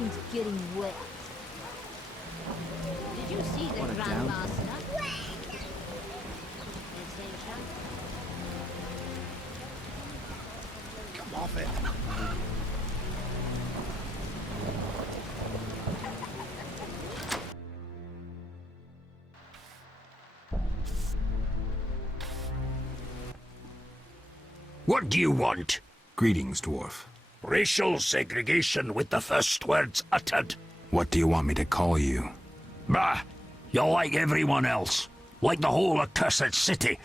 Everything's getting wet. Did you see the Grandmaster? Come off it. What do you want? Greetings, dwarf. Racial segregation with the first words uttered. What do you want me to call you? Bah, you're like everyone else. Like the whole accursed city.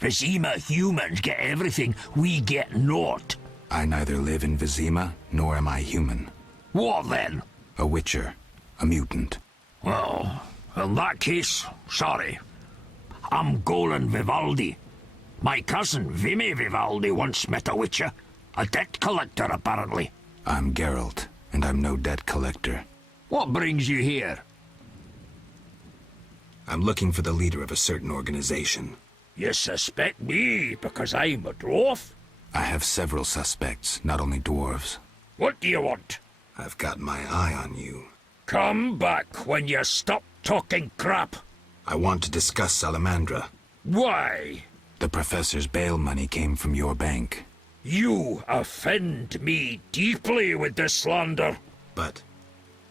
Vizima humans get everything, we get naught. I neither live in Vizima, nor am I human. What then? A witcher. A mutant. Well, in that case, sorry. I'm Golan Vivaldi. My cousin, Vimy Vivaldi, once met a witcher. A debt collector, apparently. I'm Geralt, and I'm no debt collector. What brings you here? I'm looking for the leader of a certain organization. You suspect me because I'm a dwarf? I have several suspects, not only dwarves. What do you want? I've got my eye on you. Come back when you stop talking crap. I want to discuss Salamandra. Why? The professor's bail money came from your bank. You offend me deeply with this slander. But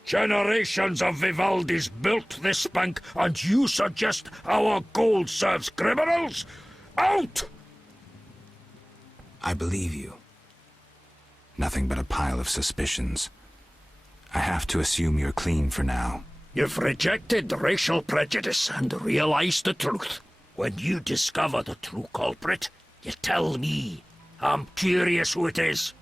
Generations of Vivaldis built this bank, and you suggest our gold serves criminals? Out! I believe you. Nothing but a pile of suspicions. I have to assume you're clean for now. You've rejected racial prejudice and realized the truth. When you discover the true culprit, you tell me. I'm curious who it is.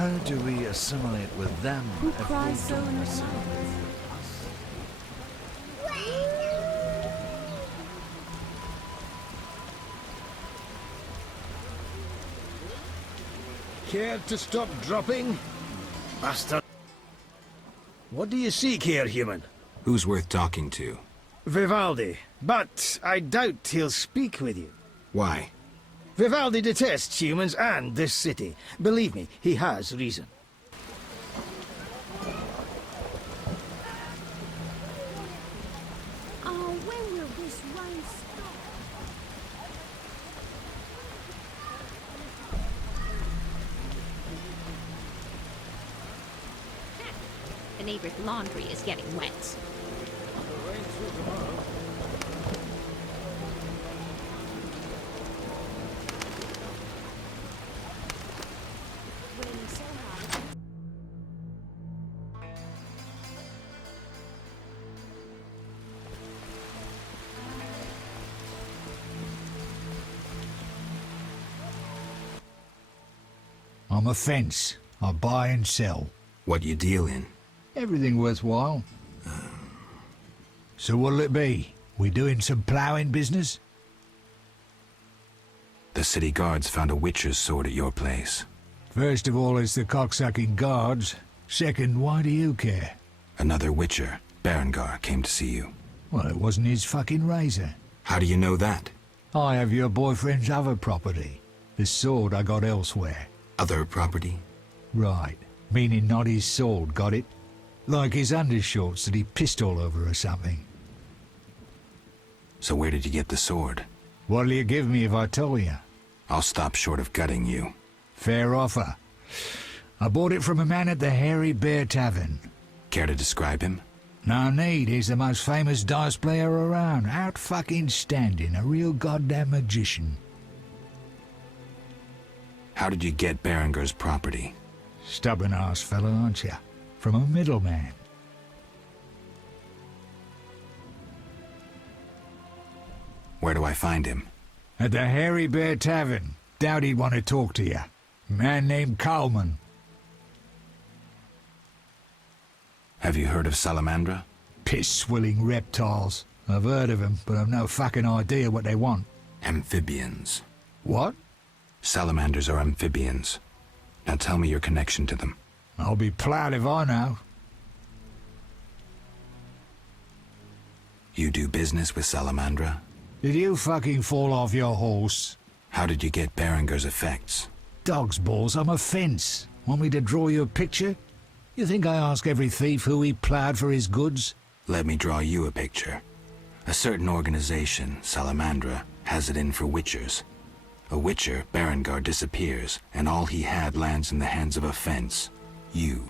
How do we assimilate with them? Who if cries they so don't in the assimilate silence? with us? Care to stop dropping? Bastard. What do you seek here, human? Who's worth talking to? Vivaldi. But I doubt he'll speak with you. Why? Vivaldi detests humans and this city. Believe me, he has reason. Oh, when will this rain stop? The neighbor's laundry is getting wet. I'm a fence. I buy and sell. What you deal in? Everything worthwhile. So what'll it be? We doing some ploughing business? The city guards found a witcher's sword at your place. First of all, it's the cocksucking guards. Second, why do you care? Another witcher, Berengar, came to see you. Well, it wasn't his fucking razor. How do you know that? I have your boyfriend's other property. The sword I got elsewhere. Other property? Right. Meaning not his sword, got it? Like his undershorts that he pissed all over or something. So where did you get the sword? What'll you give me if I tell you? I'll stop short of gutting you. Fair offer. I bought it from a man at the Hairy Bear Tavern. Care to describe him? No need, he's the most famous dice player around. Out fucking standing, a real goddamn magician. How did you get Berengar's property? Stubborn-ass fellow, aren't you? From a middleman. Where do I find him? At the Hairy Bear Tavern. Doubt he'd want to talk to you. Man named Coleman. Have you heard of Salamandra? Piss-swilling reptiles. I've heard of them, but I've no fucking idea what they want. Amphibians. What? Salamanders are amphibians. Now tell me your connection to them. I'll be proud if I know. You do business with Salamandra? Did you fucking fall off your horse? How did you get Berengar's effects? Dog's balls, I'm a fence. Want me to draw you a picture? You think I ask every thief who he ploughed for his goods? Let me draw you a picture. A certain organization, Salamandra, has it in for witchers. A witcher, Berengar, disappears, and all he had lands in the hands of a fence. You.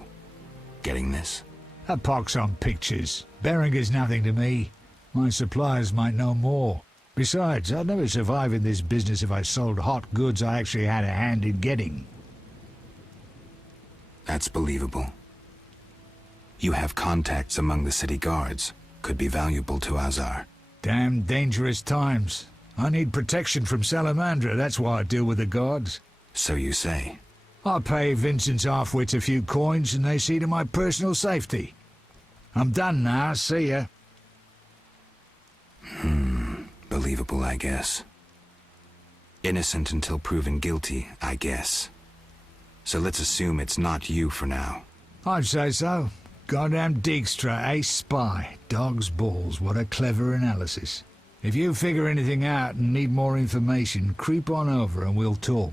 Getting this? A pox on pictures. Berengar's nothing to me. My suppliers might know more. Besides, I'd never survive in this business if I sold hot goods I actually had a hand in getting. That's believable. You have contacts among the city guards. Could be valuable to Azar. Damn dangerous times. I need protection from Salamandra, that's why I deal with the guards. So you say. I pay Vincent's half-wits a few coins and they see to my personal safety. I'm done now, see ya. Believable, I guess. Innocent until proven guilty, I guess. So let's assume it's not you for now. I'd say so. Goddamn Dijkstra, ace spy. Dog's balls, what a clever analysis. If you figure anything out and need more information, creep on over and we'll talk.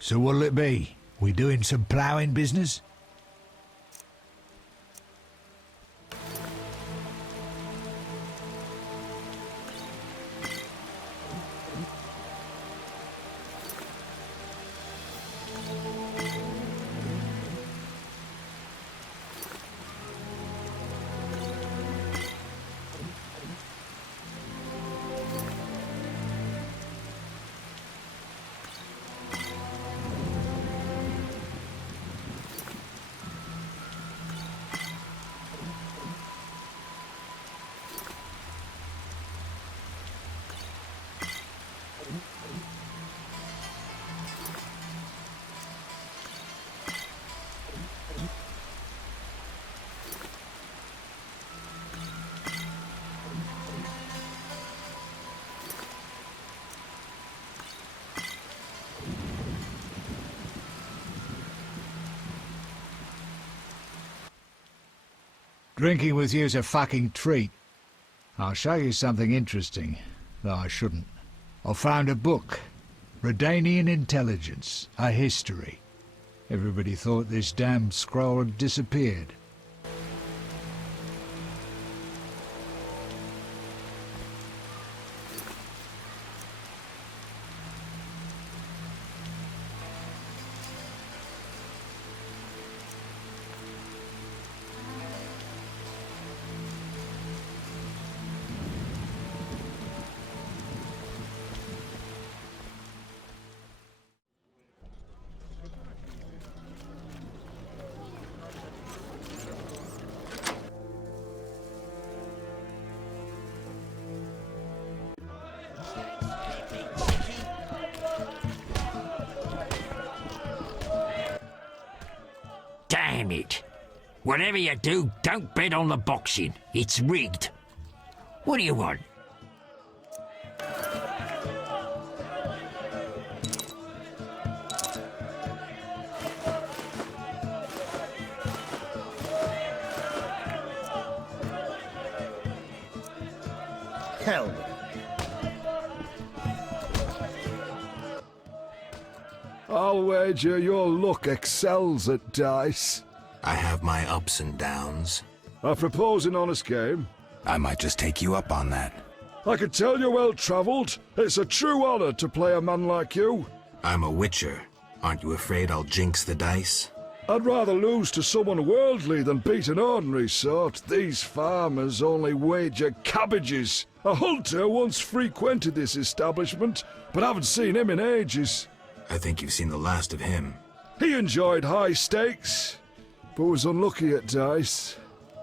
So what'll it be? We doing some ploughing business? Drinking with you's a fucking treat. I'll show you something interesting, though I shouldn't. I found a book. Redanian Intelligence, a history. Everybody thought this damn scroll had disappeared. Damn it. Whatever you do, don't bet on the boxing. It's rigged. What do you want? Hell. I'll wager your luck excels at dice. I have my ups and downs. I propose an honest game. I might just take you up on that. I can tell you're well-travelled. It's a true honour to play a man like you. I'm a witcher. Aren't you afraid I'll jinx the dice? I'd rather lose to someone worldly than beat an ordinary sort. These farmers only wager cabbages. A hunter once frequented this establishment, but I haven't seen him in ages. I think you've seen the last of him. He enjoyed high stakes, but was unlucky at dice.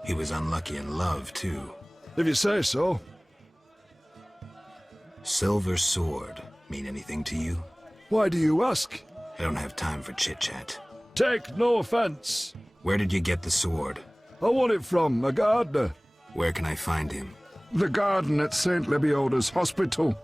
He was unlucky in love, too. If you say so. Silver sword mean anything to you? Why do you ask? I don't have time for chit-chat. Take no offence. Where did you get the sword? I won it from a gardener. Where can I find him? The garden at St. Lebioda's hospital.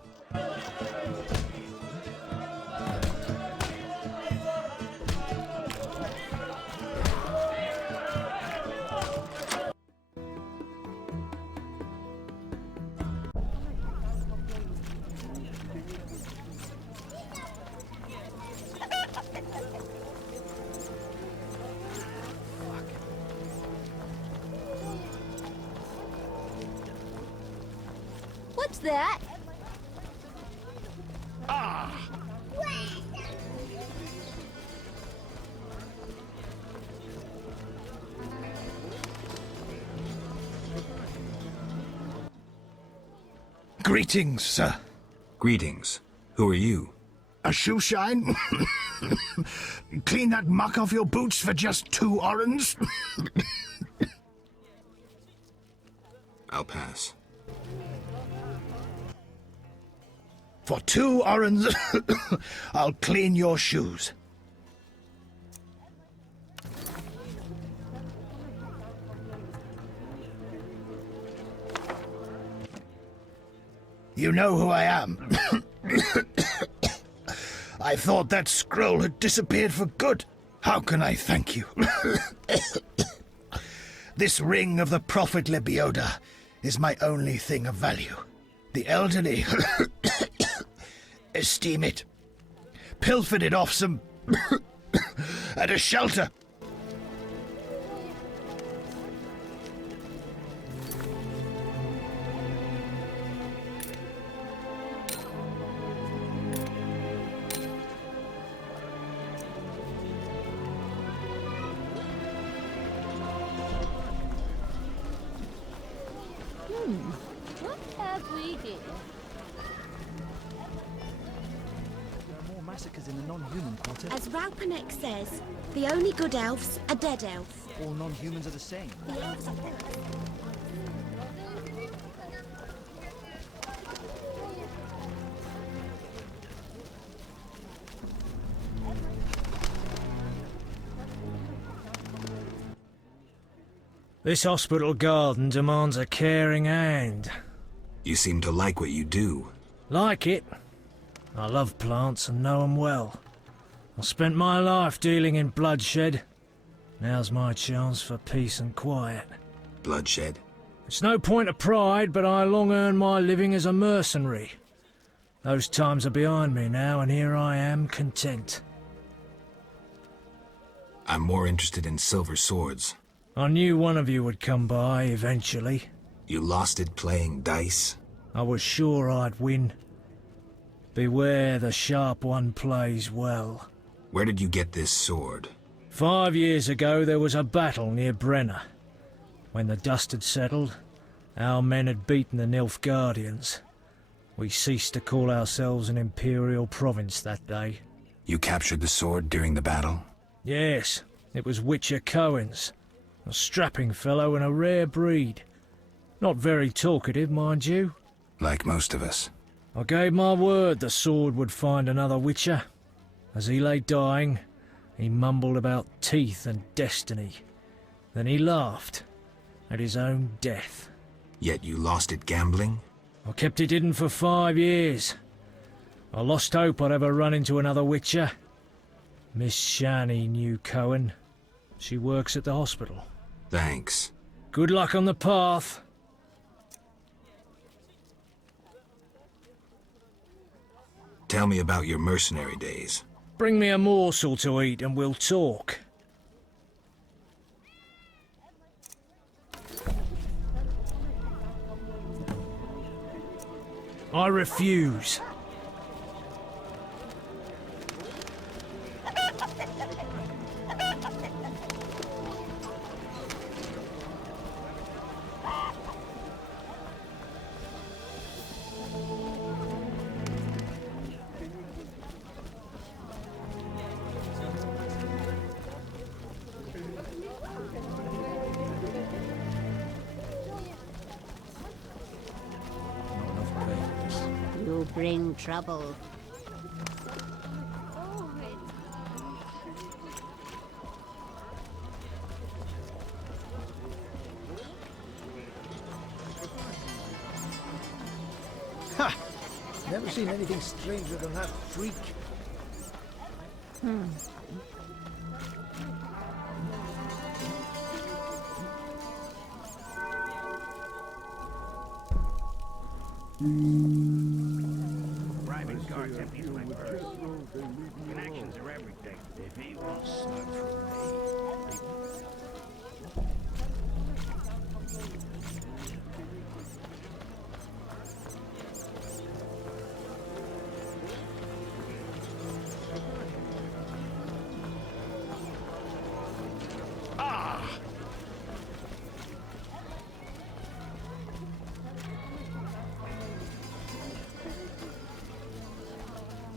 What's that? Greetings, sir. Greetings. Who are you? A shoe shine? Clean that muck off your boots for just 2 orens? I'll pass. For 2 orens, I'll clean your shoes. You know who I am. I thought that scroll had disappeared for good. How can I thank you? This ring of the prophet Lebioda is my only thing of value. The elderly esteem it. Pilfered it off some at a shelter. What have we here? There are more massacres in the non-human quarter. As Raupanek says, the only good elves are dead elves. All non-humans are the same. The elves are This hospital garden demands a caring hand. You seem to like what you do. Like it? I love plants and know 'em well. I spent my life dealing in bloodshed. Now's my chance for peace and quiet. Bloodshed? It's no point of pride, but I long earned my living as a mercenary. Those times are behind me now, and here I am, content. I'm more interested in silver swords. I knew one of you would come by eventually. You lost it playing dice? I was sure I'd win. Beware the sharp one plays well. Where did you get this sword? 5 years ago there was a battle near Brenner. When the dust had settled, our men had beaten the Nilfgaardians. We ceased to call ourselves an imperial province that day. You captured the sword during the battle? Yes, it was Witcher Cohen's. A strapping fellow and a rare breed. Not very talkative, mind you. Like most of us. I gave my word the sword would find another Witcher. As he lay dying, he mumbled about teeth and destiny. Then he laughed at his own death. Yet you lost it gambling? I kept it hidden for 5 years. I lost hope I'd ever run into another Witcher. Miss Shani knew Cohen. She works at the hospital. Thanks. Good luck on the path. Tell me about your mercenary days. Bring me a morsel to eat and we'll talk. I refuse. You bring trouble. Ha! Never seen anything stranger than that freak. Private guards empties my purse. Connections are everything. If he wants smoke from me.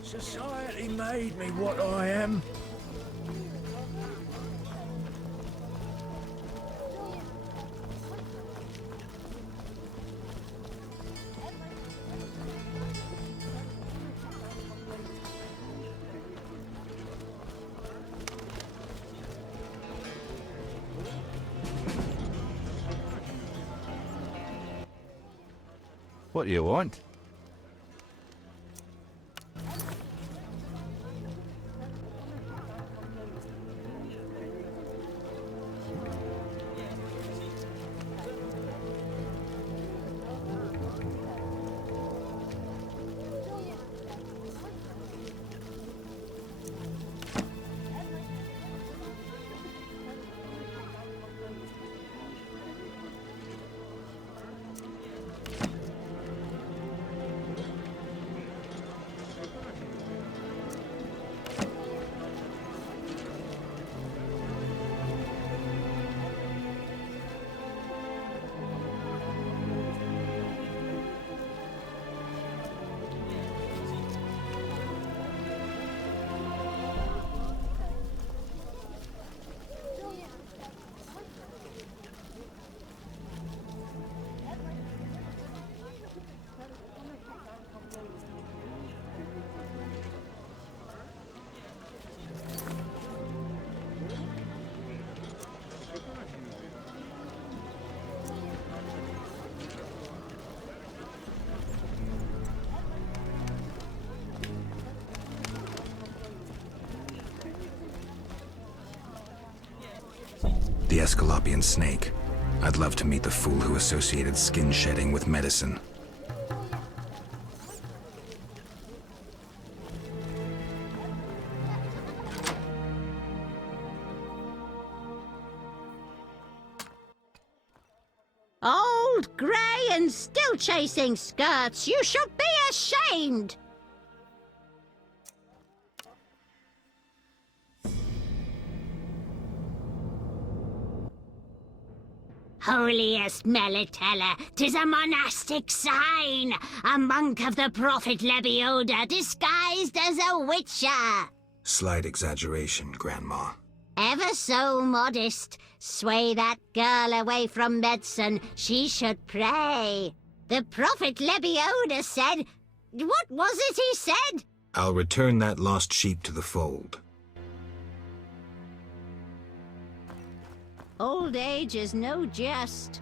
Society made me what I am. What do you want? The Escalopian snake. I'd love to meet the fool who associated skin shedding with medicine. Old, grey, and still chasing skirts. You should be ashamed. Holiest Melitella, 'tis a monastic sign, a monk of the prophet Lebioda disguised as a witcher. Slight exaggeration, Grandma. Ever so modest, sway that girl away from medicine, she should pray. The prophet Lebioda said, what was it he said? I'll return that lost sheep to the fold. Old age is no jest.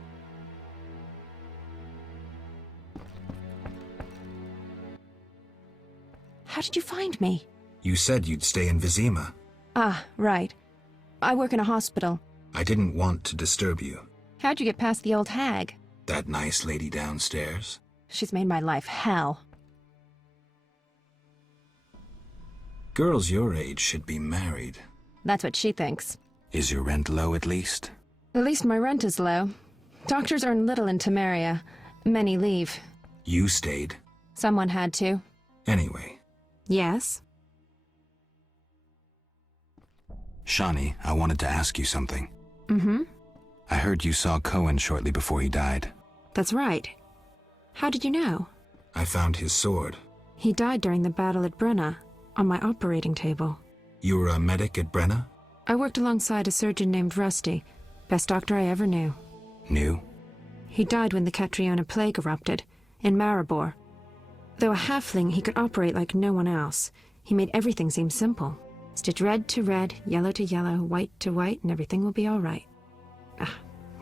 How did you find me? You said you'd stay in Vizima. Ah, right. I work in a hospital. I didn't want to disturb you. How'd you get past the old hag? That nice lady downstairs? She's made my life hell. Girls your age should be married. That's what she thinks. Is your rent low at least? At least my rent is low. Doctors earn little in Temeria. Many leave. You stayed. Someone had to. Anyway, Yes? Shawnee, I wanted to ask you something. Mm-hmm. I heard you saw Cohen shortly before he died. That's right. How did you know? I found his sword. He died during the battle at Brenna, on my operating table. You were a medic at Brenna? I worked alongside a surgeon named Rusty, best doctor I ever knew. Knew? He died when the Catriona plague erupted, in Maribor. Though a halfling, he could operate like no one else. He made everything seem simple. Stitch red to red, yellow to yellow, white to white, and everything will be all right. Ah,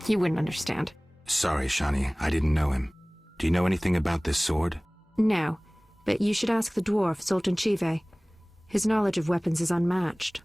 you wouldn't understand. Sorry, Shawnee, I didn't know him. Do you know anything about this sword? No, but you should ask the dwarf, Zoltan Chive. His knowledge of weapons is unmatched.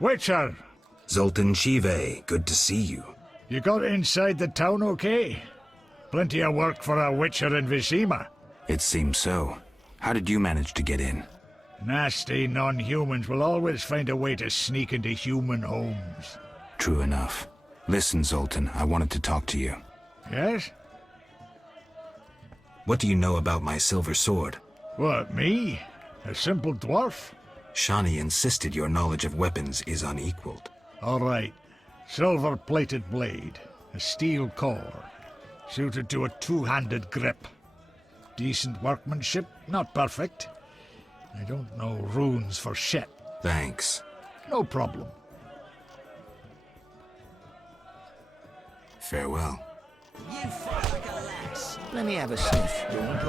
Witcher, Zoltan Chive, good to see you. you got inside the town okay? Plenty of work for a Witcher in Vizima. It seems so. How did you manage to get in? Nasty non-humans will always find a way to sneak into human homes. True enough. Listen, Zoltan, I wanted to talk to you. Yes? What do you know about my silver sword? What, me? A simple dwarf? Shawnee insisted your knowledge of weapons is unequaled. All right. Silver-plated blade. A steel core. Suited to a two-handed grip. Decent workmanship, not perfect. I don't know runes for shit. Thanks. No problem. Farewell. Let me have a sniff. You want to